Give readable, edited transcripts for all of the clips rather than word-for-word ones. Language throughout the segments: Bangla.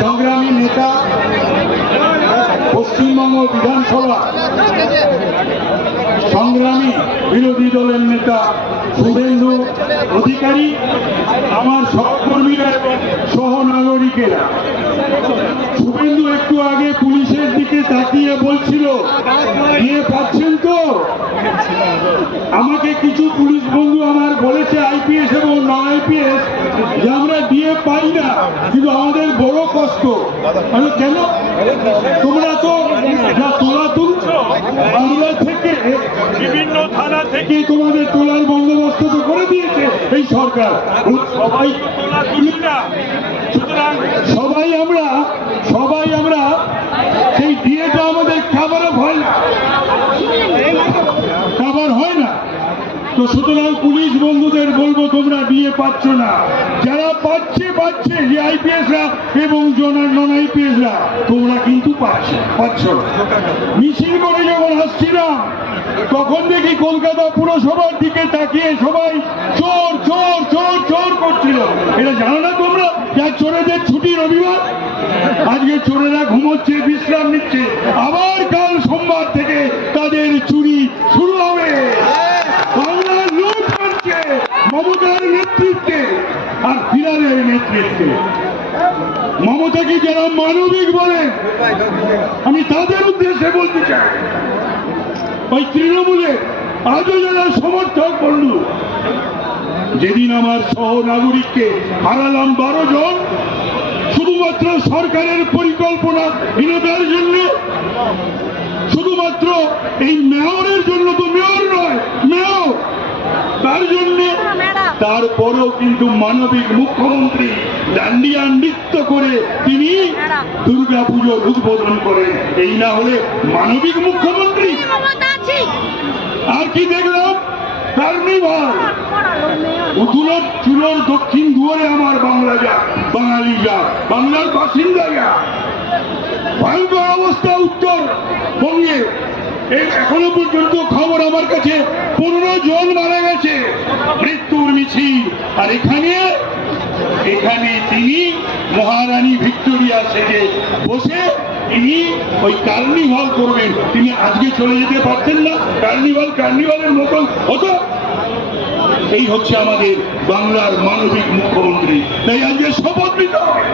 সংগ্রামী নেতা, পশ্চিমবঙ্গ বিধানসভা সংগ্রামী বিরোধী দলের নেতা শুভেন্দু অধিকারী, আমার সহকর্মীরা এবং সহনাগরিকেরা, শুভেন্দু একটু আগে পুলিশের দিকে তাকিয়ে বলছিল দিয়ে পাচ্ছেন তো। আমাকে কিছু পুলিশ বন্ধু আমার বলেছে, আইপিএস এবং নন আইপিএস, যে আমরা দিয়ে পাই না, কিন্তু আমাদের বড় কষ্ট। আমি কেন? তোমরা তো যা তোলা তুলছ বাংলা থেকে, বিভিন্ন থানা থেকে তোমাদের তোলার বন্দোবস্ত তো করে দিয়েছে এই সরকার। সবাই তোলা তুলি না, সুতরাং সবাই আমরা সেই দিয়েটা আমাদের খাবারও হয় না, খাবার হয় না। তো সুতরাং পুলিশ বন্ধুদের বলবো, তোমরা দিয়ে পাচ্ছ না, যারা পাচ্ছে যে আইপিএসরা এবং নন আইপিএসরা, তোমরা কিন্তু পাচ্ছ না। মিছিল করে যখন আসছিলাম তখন দেখি কলকাতা পুরসভার দিকে তাকিয়ে সবাই চোর চোর চোর চোর করছিল। এটা জানো না তোমরা, যা চোরেদের ছুটি রবিবার, আজকে চোরেরা ঘুমোচ্ছে, বিশ্রাম নিচ্ছে, আবার কাল সোমবার থেকে তাদের চুরি শুরু হবে। বাংলার লুট করছে মমতার নেতৃত্বে আর বিরাটের নেতৃত্বে। মমতাকে যারা মানবিক বলেন, আমি তাদের উদ্দেশ্যে বলতে চাই, ওই তৃণমূলে আজও যারা সমর্থক বন্ধু, যেদিন আমার সহনাগরিককে হারালাম 12 জন, শুধুমাত্র সরকারের পরিকল্পনা হীনতার জন্য, শুধুমাত্র এই মেয়রের জন্য, তো মেয়র নয়, মেয়র, তার জন্য। তারপরেও কিন্তু মানবিক মুখ্যমন্ত্রী ডান্ডিয়া নৃত্য করে তিনি দুর্গাপুজোর উদ্বোধন করেন। এই না হলে মানবিক মুখ্যমন্ত্রী? আর কি দেখলাম? কার্নিভাল, চুলোর দক্ষিণ দুয়ারে আমার বাংলা যা, বাঙালি যা, বাংলার বাসিন্দা যা। ভয়ঙ্কর অবস্থা উত্তরবঙ্গে। এখনো পর্যন্ত খবর আমার কাছে 15 জন মারা গেছে, মৃত্যুর মিছিল। আর এখানে তিনি মহারানী ভিক্টোরিয়া সেজে বসে তিনি ওই কার্নিভাল করবেন। তিনি আজকে চলে যেতে পারতেন না? কার্নিভালের মতন হতো। এই হচ্ছে আমাদের বাংলার মানবিক মুখ্যমন্ত্রী। তাই আজকে শপথ নিতে হবে,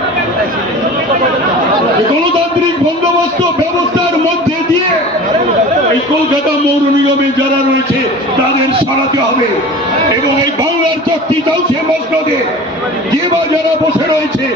গণতান্ত্রিক বন্দোবস্ত ব্যবস্থার মধ্যে দিয়ে এই কলকাতা পৌর নিগমে যারা রয়েছে তাদের সরাতে হবে, এবং এই বাংলার 4টি তাউসে মসনদে যে বা যারা বসে রয়েছে